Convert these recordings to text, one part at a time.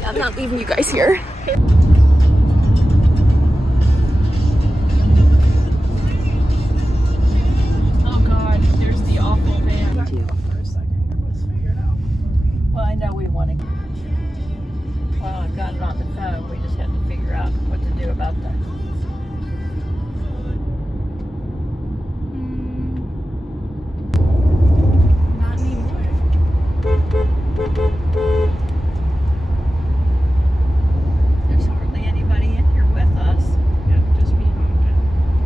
I'm not leaving you guys here. Oh God, there's the awful van. For a second, let's figure it out. Well, I know we want to. Well, I've got it on the phone. We just have to figure out what to do about that. Not anymore. There's hardly anybody in here with us. Yep, just me honking.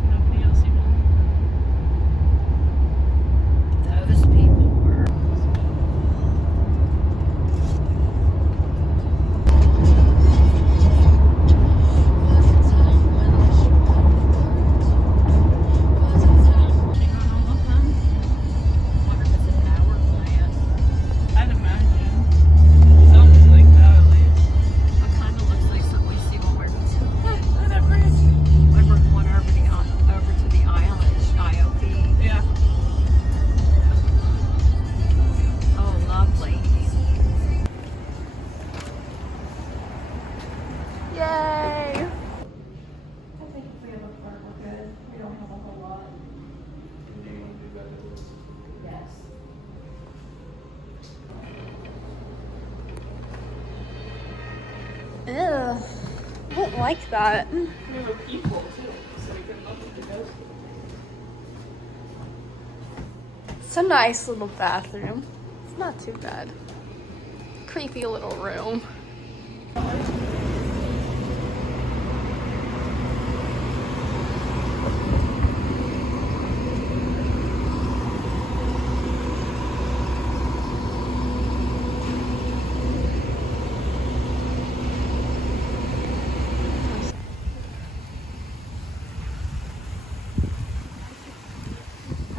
Nobody else even. Those people were. Wonder if it's an hour plan. I'd imagine. Something like that at least. It kind of looks like something we see when we're Look at that bridge. when we're going over to the island IOP. Yeah. Oh, lovely. Yay! I think if we have a park, we're good. We don't have a whole lot. Yes. Ew. I don't like that. We have a peephole too, so we can look at the ghost. It's a nice little bathroom. It's not too bad. Creepy little room.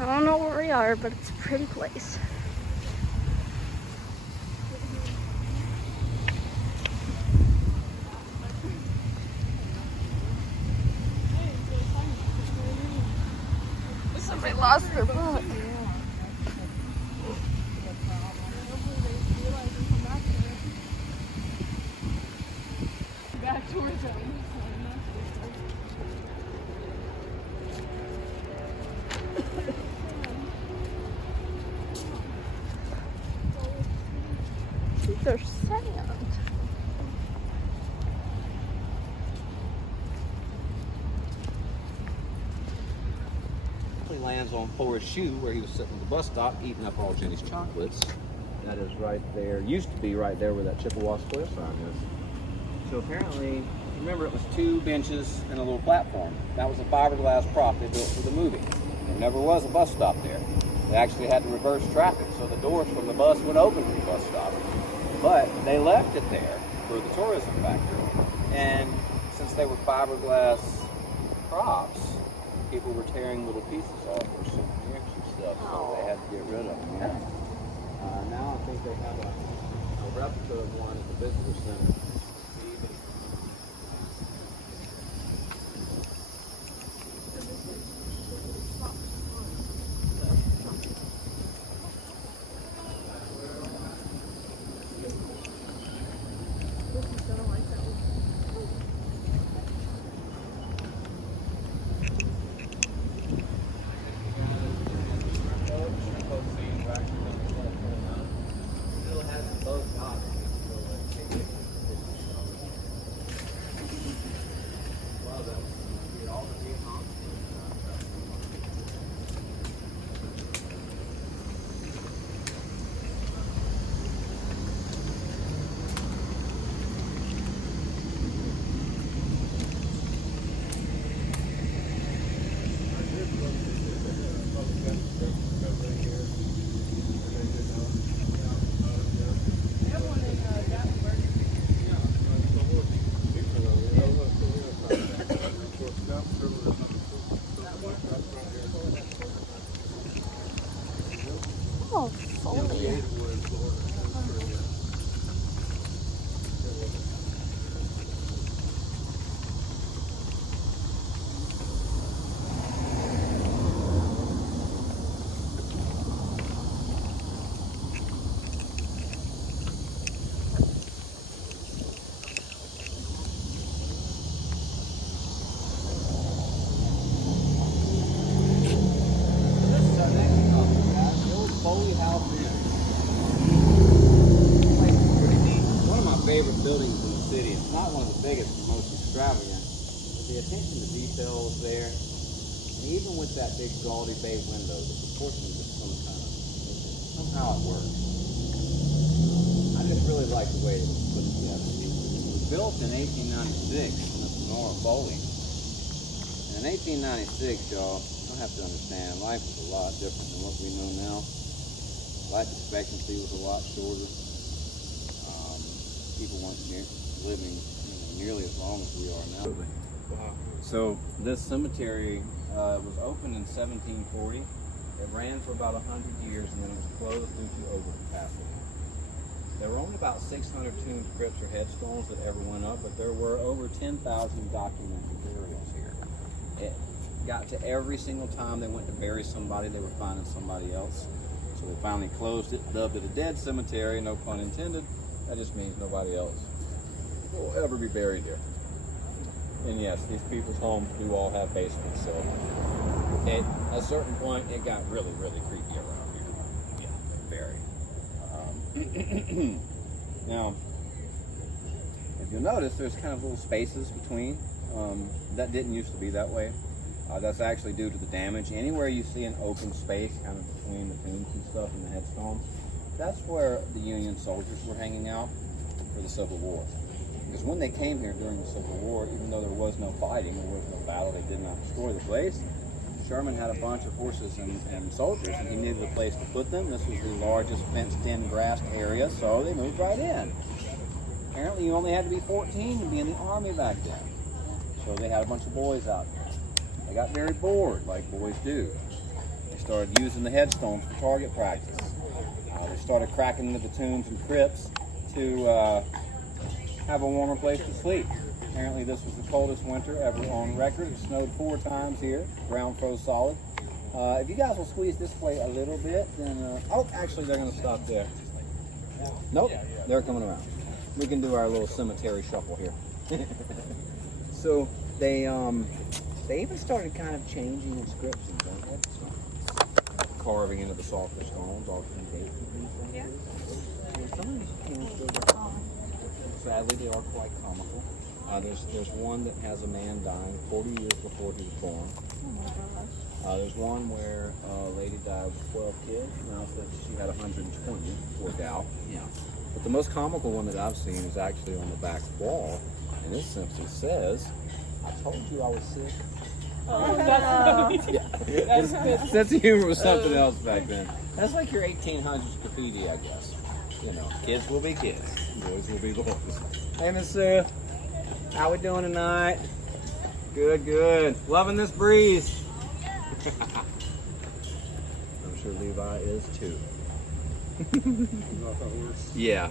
I don't know where we are, but it's a pretty place. Somebody lost their book. Back towards them. These are sand. He lands on Forrest's shoe where he was sitting at the bus stop eating up all Jenny's chocolates. That is right there, used to be right there where that Chippewa Square sign is. So apparently, remember it was 2 benches and a little platform. That was a fiberglass prop they built for the movie. There never was a bus stop there. They actually had to reverse traffic, so the doors from the bus would open to the bus stop. But they left it there for the tourism factor. And since they were fiberglass props, people were tearing little pieces off for souvenirs and stuff, so they had to get rid of them. Yeah. Now I think they have a replica of one at the visitor center. buildings in the city. It's not one of the biggest or most extravagant, but the attention to detail is there. And even with that big gaudy bay window, the proportions of somehow it works. I just really like the way it was put together. It was built in 1896 in the Sonora Bowling. And in 1896, y'all, you don't have to understand, life was a lot different than what we know now. Life expectancy was a lot shorter. People weren't living nearly as long as we are now. Wow. So this cemetery was opened in 1740. It ran for about 100 years and then it was closed due to overcapacity. There were only about 600 tombs, crypts, or headstones that ever went up, but there were over 10,000 documented burials here. It got to every single time they went to bury somebody, they were finding somebody else. So they finally closed it, dubbed it a dead cemetery, no pun intended. That just means nobody else will ever be buried here. And yes, these people's homes do all have basements, so at a certain point, it got really, really creepy around here. Yeah, very. Now, if you'll notice, there's kind of little spaces between. That didn't used to be that way. That's actually due to the damage. Anywhere you see an open space kind of between the tombs and stuff and the headstones, that's where the Union soldiers were hanging out for the Civil War. Because when they came here during the Civil War, even though there was no fighting, there was no battle, they did not destroy the place, Sherman had a bunch of horses and soldiers, and he needed a place to put them. This was the largest fenced-in, grassed area, so they moved right in. Apparently, you only had to be 14 to be in the Army back then. So they had a bunch of boys out there. They got very bored, like boys do. They started using the headstones for target practice. They started cracking into the tombs and crypts to have a warmer place to sleep. Apparently this was the coldest winter ever on record. It snowed 4 times here. Ground froze solid. If you guys will squeeze this way a little bit, then... oh, actually they're going to stop there. Nope, they're coming around. We can do our little cemetery shuffle here. So they even started kind of changing inscriptions on headstones. Carving into the softer stones, altering dates and things like this. Some of these tombstones are comical. Sadly, they are quite comical. There's one that has a man dying 40 years before he was born. Oh my gosh. There's one where a lady died with 12 kids. Now says she had 120. Poor gal. Yeah. But the most comical one that I've seen is actually on the back wall, and it simply says, "I told you I was sick." Oh, that's yeah. Sense of humor was something else back then. That's like your 1800s graffiti, I guess. You know, kids will be kids, boys will be boys. Hey, Miss Sue, how we doing tonight? Good, good. Loving this breeze. I'm sure Levi is too. Yeah,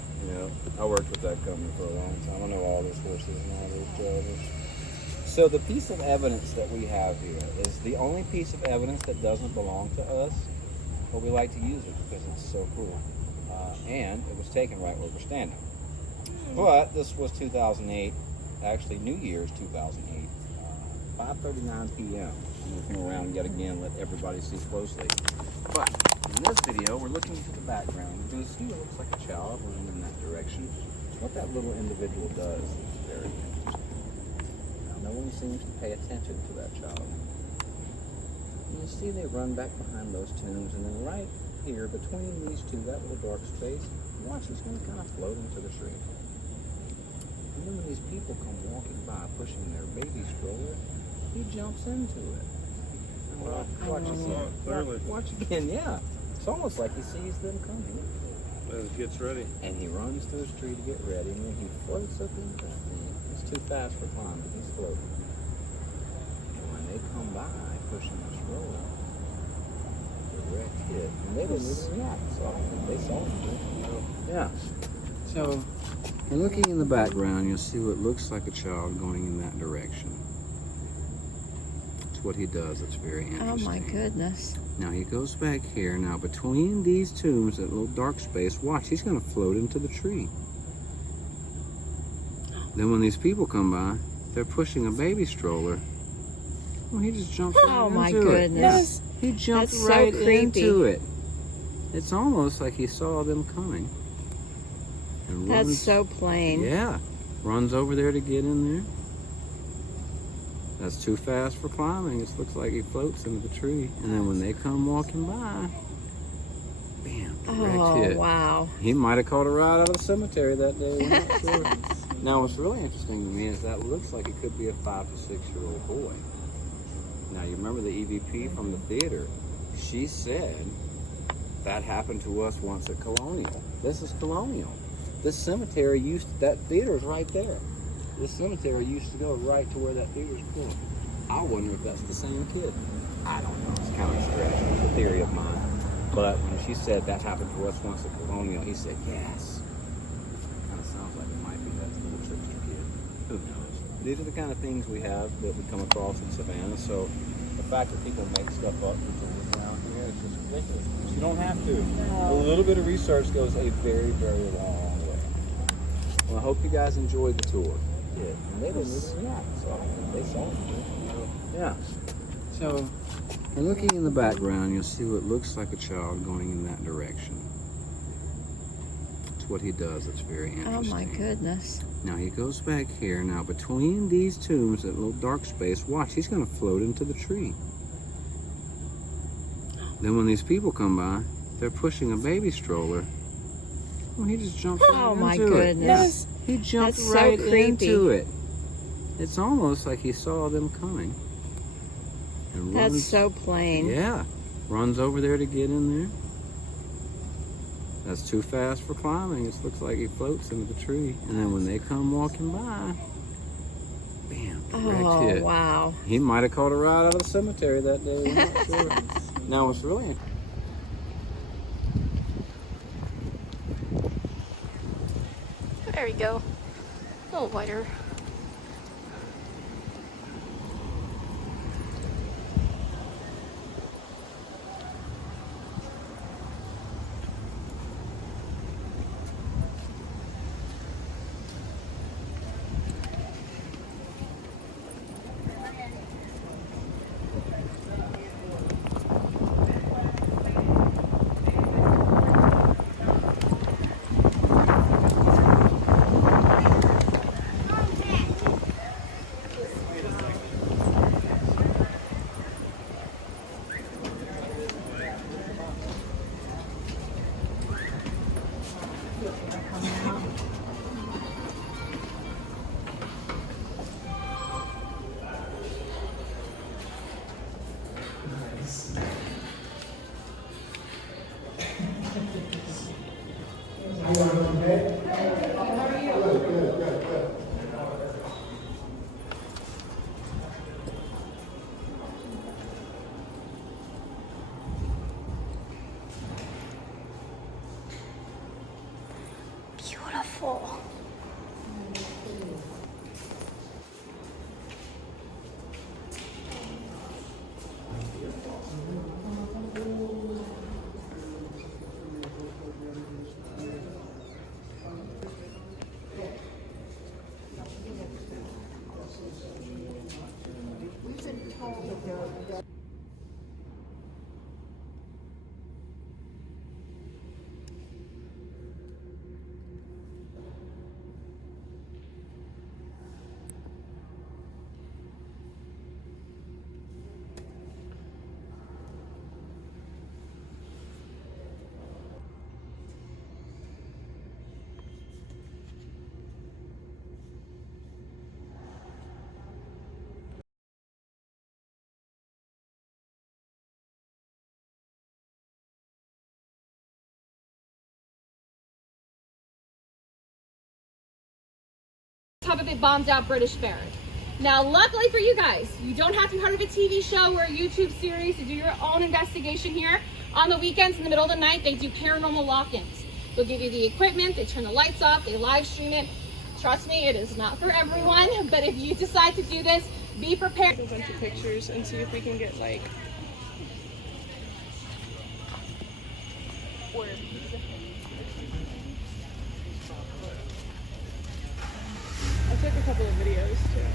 I worked with that company for a long time. I know all those horses and all those drivers. So the piece of evidence that we have here is the only piece of evidence that doesn't belong to us, but we like to use it because it's so cool. And it was taken right where we're standing. But this was 2008, actually New Year's 2008, 5:39 p.m. I'm looking around yet again, let everybody see closely. But in this video, we're looking to the background. You're going to see what looks like a child running in that direction. What that little individual does is very interesting. No one seems to pay attention to that child. And you see they run back behind those tombs, and then right here, between these two, that little dark space, watch, he's going to kind of float into the tree. And then when these people come walking by, pushing their baby stroller, he jumps into it. Watch again. Watch again, yeah. It's almost like he sees them coming. As it gets ready. And he runs to his tree to get ready, and then he floats up into that thing. It's too fast for climbing, he's floating. And when they come by, pushing the stroller, direct hit. And they didn't even react, so they saw it. Yeah. So, we're looking in the background, you'll see what looks like a child going in that direction. It's what he does, it's very interesting. Oh my goodness. Now he goes back here. Now between these tombs, that little dark space, watch, he's going to float into the tree. Then when these people come by, they're pushing a baby stroller. Well, he just jumps right Oh my into goodness. it. He jumped That's so right creepy. into it. It's almost like he saw them coming. And That's runs. so plain. Yeah. Runs over there to get in there. That's too fast for climbing. It looks like he floats into the tree. And then when they come walking by, bam, direct hit. Wow. He might have caught a ride out of the cemetery that day. We're not sure. Now, what's really interesting to me is that looks like it could be a 5 to 6 year old boy. Now, you remember the EVP from the theater? She said that happened to us once at Colonial. This is Colonial. This cemetery that theater is right there. This cemetery used to go right to where that theater's going. I wonder if that's the same kid. I don't know. It's kind of a stretch. It's a theory of mine. But when she said that happened to us once at Colonial, he said yes. Kind of sounds like it might be that little trickster kid. Who knows? These are the kind of things we have that we come across in Savannah. So the fact that people make stuff up around here is just ridiculous. You don't have to. A little bit of research goes a very, very long way. Well, I hope you guys enjoyed the tour. Yeah, and they didn't even react, so they saw it. Yeah. So, and looking in the background, you'll see what looks like a child going in that direction. It's what he does. It's very interesting. Oh my goodness. Now he goes back here. Now between these tombs, that little dark space, watch, he's going to float into the tree. Then when these people come by, they're pushing a baby stroller. Well, he just jumps right into it. Oh my goodness. Yeah. He jumped That's so right creepy. into it. It's almost like he saw them coming. And That's so plain. Yeah. Runs over there to get in there. That's too fast for climbing. It looks like he floats into the tree. And then when they come walking by, bam, direct hit. Wow. He might have caught a ride out of the cemetery that day. We're not sure. Now, what's really There we go. A little wider. Beautiful. Top of it bombs out British Baron. Now, luckily for you guys, you don't have to be part of a TV show or a YouTube series to do your own investigation here. On the weekends, in the middle of the night, they do paranormal walk-ins. They'll give you the equipment, they turn the lights off, they live stream it. Trust me, it is not for everyone, but if you decide to do this, be prepared. A bunch of pictures and see if we can get like I took a couple of videos too.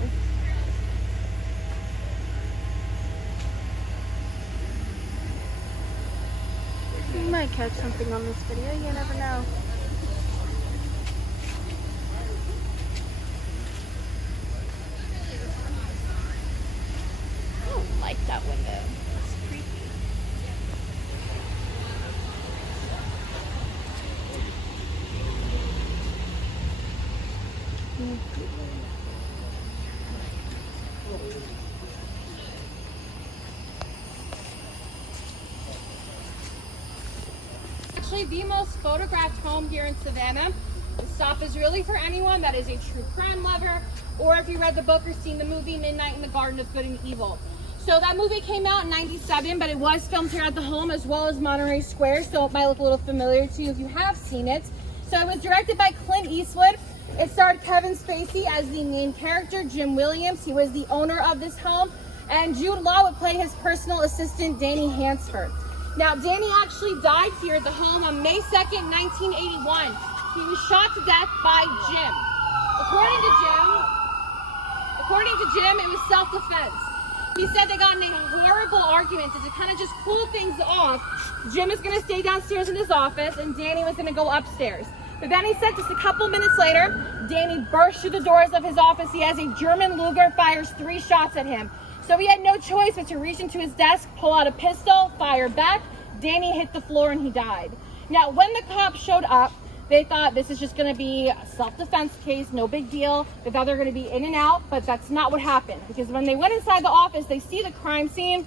You might catch something on this video, you never know. that window. It's creepy. Actually, the most photographed home here in Savannah. The stop is really for anyone that is a true crime lover, or if you read the book or seen the movie Midnight in the Garden of Good and Evil. So that movie came out in '97, but it was filmed here at the home as well as Monterey Square, so it might look a little familiar to you if you have seen it. So it was directed by Clint Eastwood. It starred Kevin Spacey as the main character, Jim Williams. He was the owner of this home, and Jude Law would play his personal assistant, Danny Hansford. Now, Danny actually died here at the home on May 2nd, 1981. He was shot to death by Jim. According to Jim, it was self-defense. He said they got in a horrible argument, and to kind of just cool things off, Jim is going to stay downstairs in his office, and Danny was going to go upstairs. But then he said just a couple minutes later, Danny burst through the doors of his office. He has a German Luger, fires 3 shots at him. So he had no choice but to reach into his desk, pull out a pistol, fire back. Danny hit the floor and he died. Now, when the cops showed up, they thought this is just going to be a self-defense case, no big deal. They thought they were going to be in and out, but that's not what happened. Because when they went inside the office, they see the crime scene.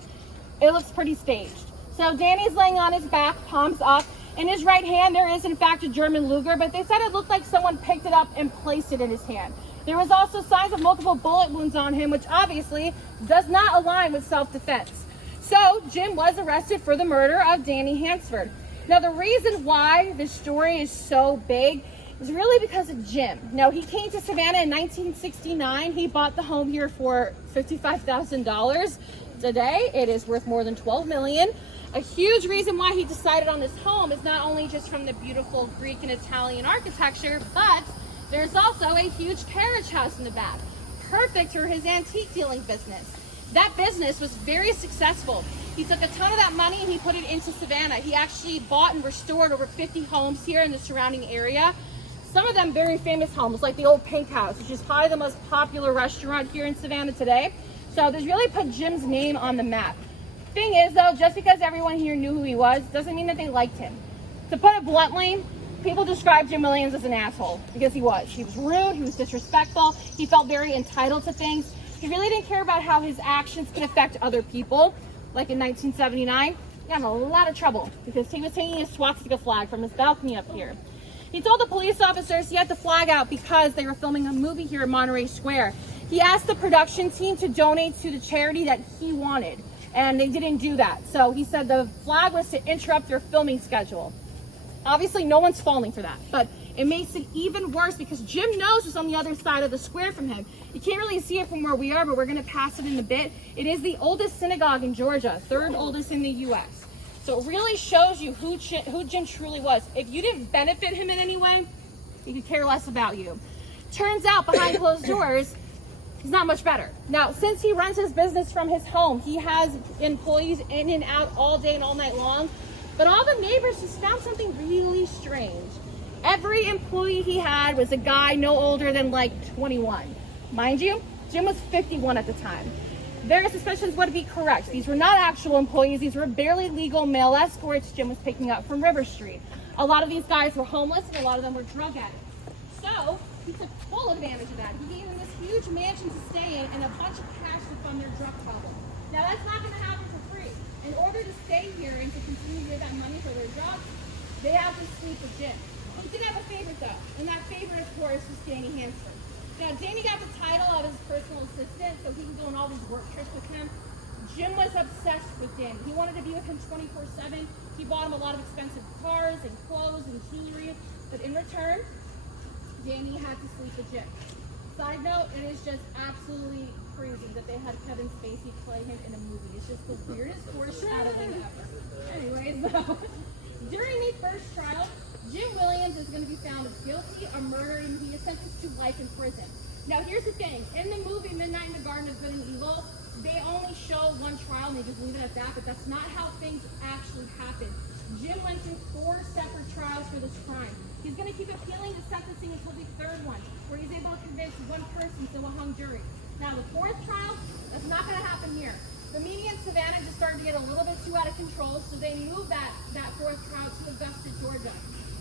It looks pretty staged. So Danny's laying on his back, palms up. In his right hand, there is in fact a German Luger, but they said it looked like someone picked it up and placed it in his hand. There was also signs of multiple bullet wounds on him, which obviously does not align with self-defense. So Jim was arrested for the murder of Danny Hansford. Now, the reason why this story is so big is really because of Jim. Now, he came to Savannah in 1969. He bought the home here for $55,000. Today, it is worth more than $12 million. A huge reason why he decided on this home is not only just from the beautiful Greek and Italian architecture, but there's also a huge carriage house in the back, perfect for his antique dealing business. That business was very successful. He took a ton of that money and he put it into Savannah. He actually bought and restored over 50 homes here in the surrounding area. Some of them very famous homes, like the old Pink House, which is probably the most popular restaurant here in Savannah today. So this really put Jim's name on the map. Thing is though, just because everyone here knew who he was, doesn't mean that they liked him. To put it bluntly, people describe Jim Williams as an asshole, because he was. He was rude, he was disrespectful, he felt very entitled to things. He really didn't care about how his actions could affect other people. Like in 1979, he got in a lot of trouble because he was hanging a swastika flag from his balcony up here. He told the police officers he had the flag out because they were filming a movie here at Monterey Square. He asked the production team to donate to the charity that he wanted, and they didn't do that. So he said the flag was to interrupt their filming schedule. Obviously, no one's falling for that, but it makes it even worse because Jim knows what's on the other side of the square from him. You can't really see it from where we are, but we're going to pass it in a bit. It is the oldest synagogue in Georgia, 3rd oldest in the U.S. So it really shows you who Jim truly was. If you didn't benefit him in any way, he could care less about you. Turns out, behind closed doors, he's not much better. Now, since he runs his business from his home, he has employees in and out all day and all night long. But all the neighbors just found something really strange. Every employee he had was a guy no older than like 21. Mind you, Jim was 51 at the time. Their suspicions would be correct. These were not actual employees. These were barely legal male escorts Jim was picking up from River Street. A lot of these guys were homeless and a lot of them were drug addicts. So he took full advantage of that. He gave them this huge mansion to stay in and a bunch of cash to fund their drug problem. Now that's not going to happen for free. In order to stay here and to continue to get that money for their drugs, they have to sleep with Jim. He did have a favorite though, and that favorite of course was Danny Hansford. Now Danny got the title of his personal assistant, so he was doing all these work trips with him. Jim was obsessed with Danny. He wanted to be with him 24/7. He bought him a lot of expensive cars and clothes and jewelry, but in return, Danny had to sleep with Jim. Side note, it is just absolutely crazy that they had Kevin Spacey play him in a movie. It's just the weirdest foreshadowing ever. Anyways, though, during the first trial, Jim Williams is going to be found guilty of murder and he is sentenced to life in prison. Now, here's the thing. In the movie Midnight in the Garden of Good and Evil, they only show one trial and they just leave it at that, but that's not how things actually happen. Jim went through 4 separate trials for this crime. He's going to keep appealing to sentencing until the 3rd one, where he's able to convince one person to a hung jury. Now, the 4th trial, that's not going to happen here. The median just started to get a little bit too out of control, so they moved that fourth crowd to Augusta, Georgia.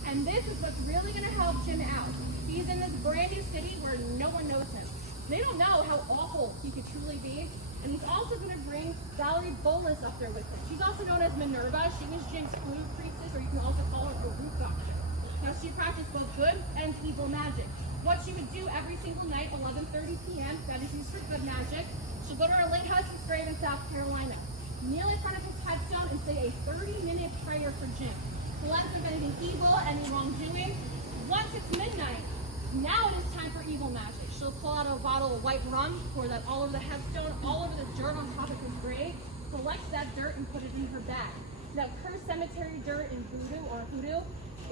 And this is what's really going to help Jim out. He's in this brand new city where no one knows him. They don't know how awful he could truly be. And he's also going to bring Valerie Bolus up there with him. She's also known as Minerva. She was Jim's food priestess, or you can also call her a root doctor. Now, she practiced both good and evil magic. What she would do every single night, 11:30 p.m., that is used for good magic, she'll go to her late husband's grave in South Carolina, kneel in front of his headstone, and say a 30-minute prayer for Jim. Cleanse of anything evil, any wrongdoing. Once it's midnight, now it is time for evil magic. She'll pull out a bottle of white rum, pour that all over the headstone, all over the dirt on top of his grave, collects that dirt and put it in her bag. Now, cursed cemetery dirt in voodoo or hoodoo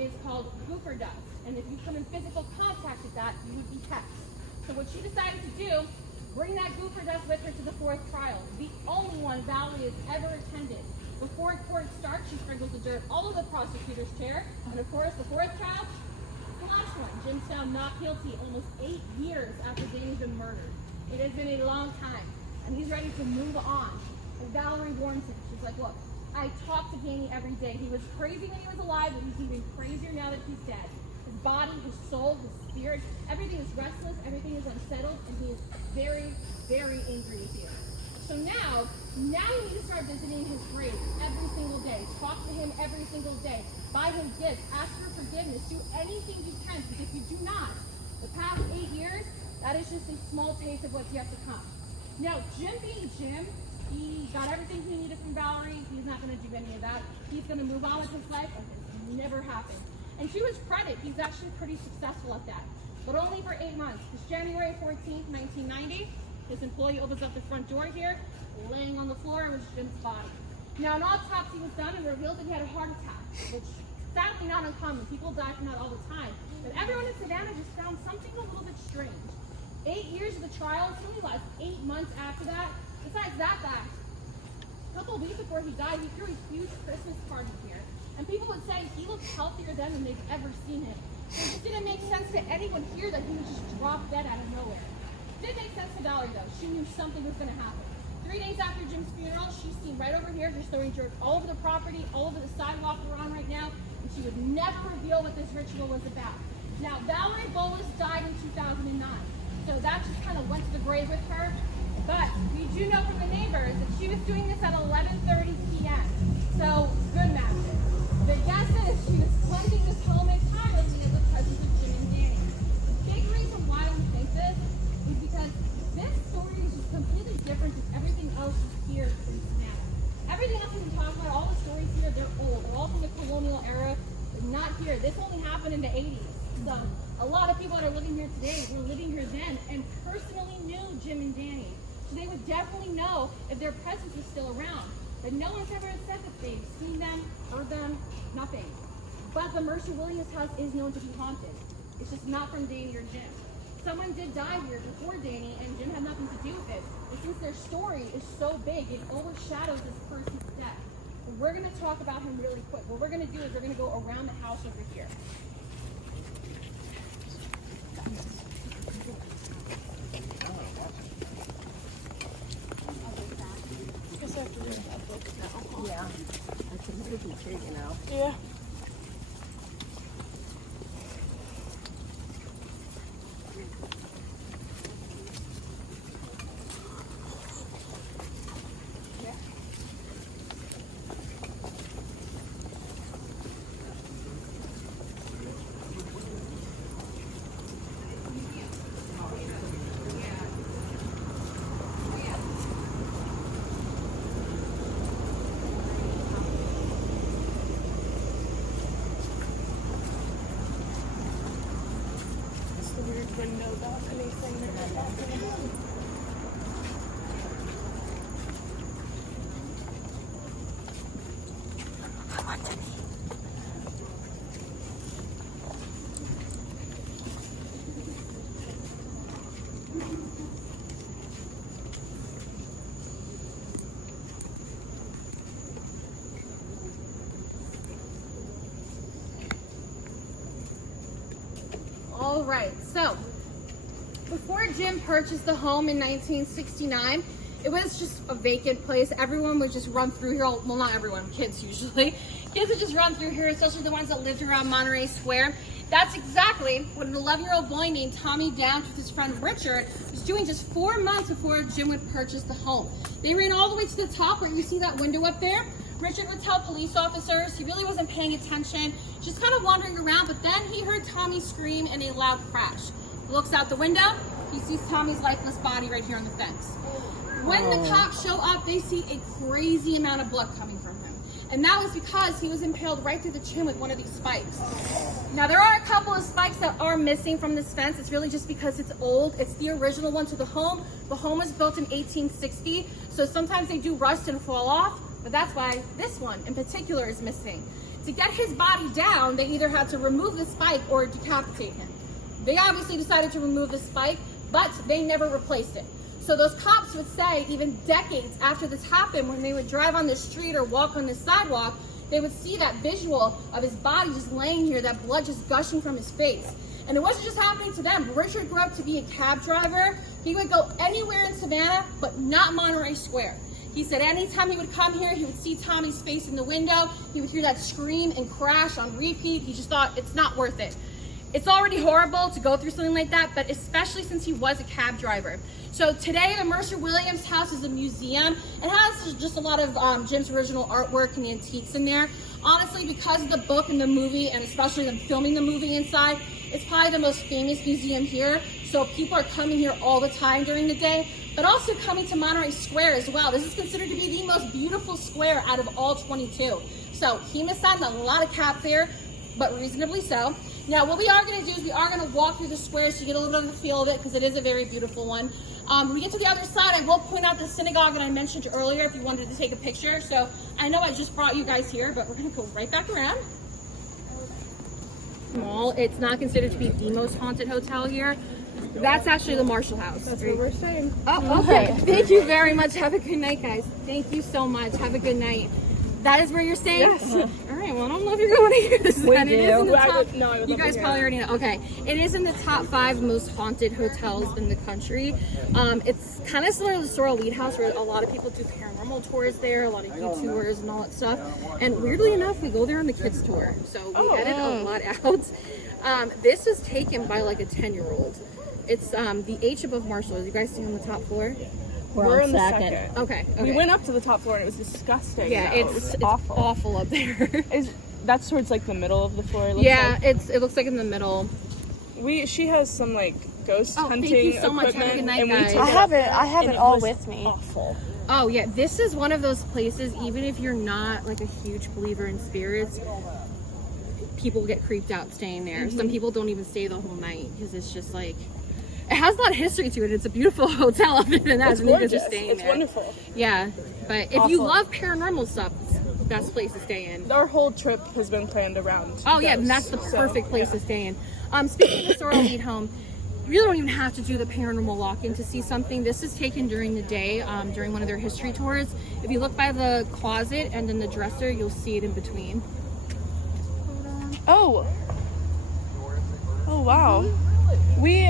is called goofer dust. And if you come in physical contact with that, you would be hexed. So what she decided to do, bring that goofer dust with her to the fourth trial. The only one Valerie has ever attended. Before court starts, she sprinkles the dirt all over the prosecutor's chair. And of course, the fourth trial, the last one, Jim's found not guilty almost 8 years after Danny's been murdered. It has been a long time, and he's ready to move on. And Valerie warns him. She's like, look, I talk to Danny every day. He was crazy when he was alive, but he's even crazier now that he's dead. His body, his soul, his spirit, everything is restless, everything is unsettled, and he is very, very angry with you. So now you need to start visiting his grave every single day. Talk to him every single day. Buy him gifts. Ask for forgiveness. Do anything you can, because if you do not, the past 8 years, that is just a small taste of what's yet to come. Now, Jim being Jim, he got everything he needed from Valerie. He's not going to do any of that. He's going to move on with his life like it's never happened. And to his credit, he's actually pretty successful at that. But only for 8 months. It's January 14th, 1990. His employee opens up the front door here. Laying on the floor was Jim's body. Now, an autopsy was done and revealed that he had a heart attack, which sadly not uncommon. People die from that all the time. But everyone in Savannah just found something a little bit strange. 8 years of the trial, it's only last 8 months after that. Besides that fact, a couple of weeks before he died, he threw a huge Christmas party here. And people would say he looked healthier then than they've ever seen him. It just didn't make sense to anyone here that he would just drop dead out of nowhere. It did make sense to Valerie though. She knew something was going to happen. 3 days after Jim's funeral, she's seen right over here just throwing dirt all over the property, all over the sidewalk we're on right now, and she would never reveal what this ritual was about. Now, Valerie Bolus died in 2009, so that just kind of went to the grave with her. But we do know from the neighbors that she was doing this at 11:30 p.m. So, good magic. The guess is she was cleansing this home entirely in the presence of Jim and Danny. The big reason why we think this is because this story is just completely different than everything else you hear in Savannah. Everything else we can talk about, all the stories here, they're old. They're all from the colonial era. They're not here. This only happened in the 80s. So, a lot of people that are living here today were living here then and personally knew Jim and Danny. So they would definitely know if their presence was still around. But no one's ever said that they've seen them, heard them, nothing. But the Marshal house is known to be haunted. It's just not from Danny or Jim. Someone did die here before Danny, and Jim had nothing to do with it. But since their story is so big, it overshadows this person's death. And we're going to talk about him really quick. What we're going to do is we're going to go around the house over here. Yeah, that's a movie too, you know. Yeah. Window balcony thing that we're talking about. Come on to me. All right, so before Jim purchased the home in 1969, It was just a vacant place. Everyone would just run through here. Well, not everyone, kids usually. Kids would just run through here, especially the ones that lived around Monterey Square. That's exactly what an 11-year-old boy named Tommy Downs with his friend Richard was doing just 4 months before Jim would purchase the home. They ran all the way to the top where you see that window up there. Richard would tell police officers he really wasn't paying attention, just kind of wandering around, but then he heard Tommy scream in a loud crash. He looks out the window, he sees Tommy's lifeless body right here on the fence. When the cops show up, they see a crazy amount of blood coming from him. And that was because he was impaled right through the chin with one of these spikes. Now, there are a couple of spikes that are missing from this fence. It's really just because it's old. It's the original one to the home. The home was built in 1860, so sometimes they do rust and fall off, but that's why this one in particular is missing. To get his body down, they either had to remove the spike or decapitate him. They obviously decided to remove the spike, but they never replaced it. So those cops would say, even decades after this happened, when they would drive on the street or walk on the sidewalk, they would see that visual of his body just laying here, that blood just gushing from his face. And it wasn't just happening to them. Richard grew up to be a cab driver. He would go anywhere in Savannah, but not Monterey Square. He said anytime he would come here, he would see Tommy's face in the window. He would hear that scream and crash on repeat. He just thought it's not worth it. It's already horrible to go through something like that, but especially since he was a cab driver. So today, the Mercer Williams house is a museum. It has just a lot of Jim's original artwork and antiques in there. Honestly, because of the book and the movie, and especially them filming the movie inside, it's probably the most famous museum here. So people are coming here all the time during the day, but also coming to Monterey Square as well. This is considered to be the most beautiful square out of all 22. So he missed out on a lot of cab fare, but reasonably so. Now, what we are going to do is we are going to walk through the square so you get a little bit of the feel of it, because it is a very beautiful one. When we get to the other side, I will point out the synagogue that I mentioned earlier if you wanted to take a picture. So I know I just brought you guys here, but we're going to go right back around. Small. It's not considered to be the most haunted hotel here. That's actually the Marshal House. That's what we're saying. Oh, okay. Thank you very much. Have a good night, guys. Thank you so much. Have a good night. That is where you're staying? Yes. All right, well, I don't know if you're going to hear this. We It is in the top, you guys probably already know. Okay, it is in the top 5 most haunted hotels in the country. It's kind of similar to the Sorrel Weed House, where a lot of people do paranormal tours there, a lot of YouTubers and all that stuff. And weirdly enough, we go there on the kids tour, so we edit a lot out. This was taken by like a 10-year-old. It's the H above Marshall. Is you guys see on the top floor? We're on the second. Okay. We went up to the top floor and it was disgusting. Yeah, though. it's awful. awful up there. That's towards like the middle of the floor. It looks Yeah, like. it looks like in the middle. She has some like ghost hunting thank you so much. Have a good night, and we guys. took I it have up it. I have and it all was with me. Awful. Oh yeah, this is one of those places, even if you're not like a huge believer in spirits, people get creeped out staying there. Some people don't even stay the whole night because it's just like, it has a lot of history to it. It's a beautiful hotel other than that. It's and you guys gorgeous. are staying It's there. wonderful. Yeah, but if you love paranormal stuff, it's the best place to stay in. Our whole trip has been planned around. Oh yeah, and ghosts, that's the so, perfect place to stay in. Speaking of the Sorrel Weed Home, you really don't even have to do the paranormal walk-in to see something. This is taken during the day, during one of their history tours. If you look by the closet and then the dresser, you'll see it in between. Oh. Oh wow. We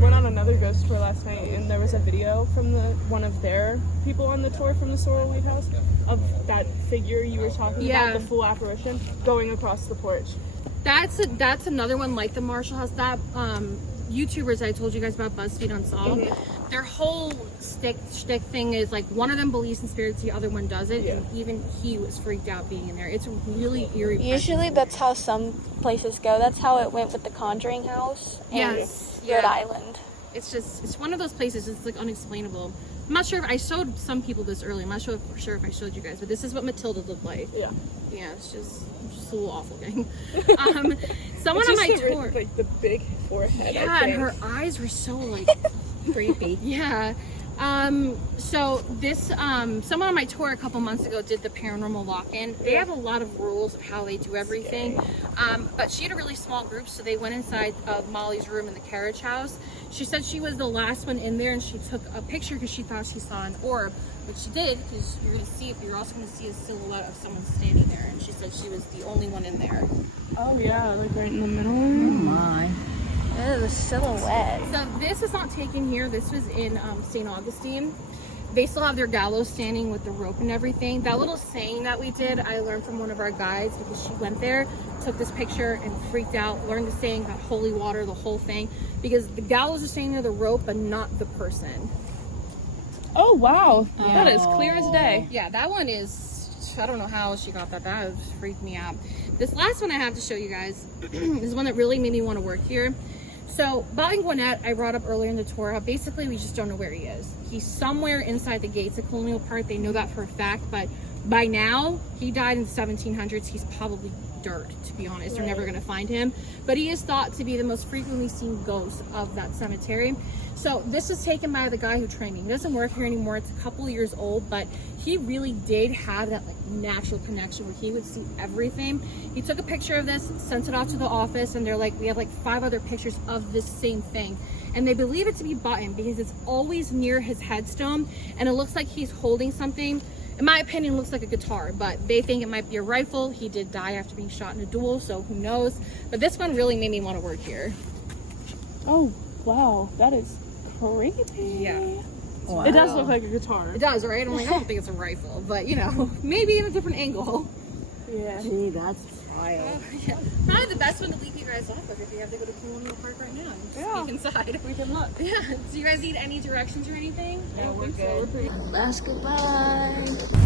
went on another ghost tour last night, and there was a video from one of their people on the tour from the Sorrel Weed House of that figure you were talking about, the full apparition, going across the porch. That's another one like the Marshal House. That YouTubers I told you guys about, BuzzFeed Unsolved, their whole shtick thing is like one of them believes in spirits, the other one doesn't, and even he was freaked out being in there. It's really eerie. Usually that's how some places go. That's how it went with the Conjuring House and Rhode Island. It's one of those places. It's like unexplainable. I'm not sure if I showed some people this earlier. I'm not sure if I showed you guys, but this is what Matilda looked like. Yeah, it's just a little awful thing. Someone on my tour, like the big forehead. yeah, and her eyes were so like creepy. Yeah. So this someone on my tour a couple months ago did the paranormal walk-in. They have a lot of rules of how they do everything. But she had a really small group, so they went inside of Molly's room in the carriage house. She said she was the last one in there, and she took a picture because she thought she saw an orb, which she did, because you're gonna see it, but you're also gonna see a silhouette of someone standing there, and she said she was the only one in there. Oh yeah, like right in the middle. Oh my. It is a silhouette. So this was not taken here. This was in St. Augustine. They still have their gallows standing with the rope and everything. That little saying that we did, I learned from one of our guides because she went there, took this picture and freaked out, learned the saying, got holy water, the whole thing, because the gallows are staying near the rope, but not the person. Oh, wow. That is clear as day. Yeah, that one is, I don't know how she got that. That freaked me out. This last one I have to show you guys is one that really made me want to work here. So, Bob Gwinnett, I brought up earlier in the tour, how basically we just don't know where he is. He's somewhere inside the gates of Colonial Park. They know that for a fact, but by now, he died in the 1700s. He's probably dirt, to be honest. They're never going to find him. But he is thought to be the most frequently seen ghost of that cemetery. So this is taken by the guy who trained me. He doesn't work here anymore. It's a couple years old, but he really did have that like natural connection where he would see everything. He took a picture of this, sent it off to the office, and they're like, we have like 5 other pictures of this same thing. And they believe it to be Button because it's always near his headstone, and it looks like he's holding something. In my opinion, it looks like a guitar, but they think it might be a rifle. He did die after being shot in a duel, so who knows? But this one really made me want to work here. Oh, wow. That is creepy. Yeah. Wow. It does look like a guitar. It does, right? I'm like, I don't think it's a rifle, but you know, maybe in a different angle. Yeah. Gee, that's wild. Yeah. Probably the best one to leave you guys off with if you have to go to Colonial Park right now. Just peek inside. We can look. Yeah. Do you guys need any directions or anything? No, we're good. Basket bye.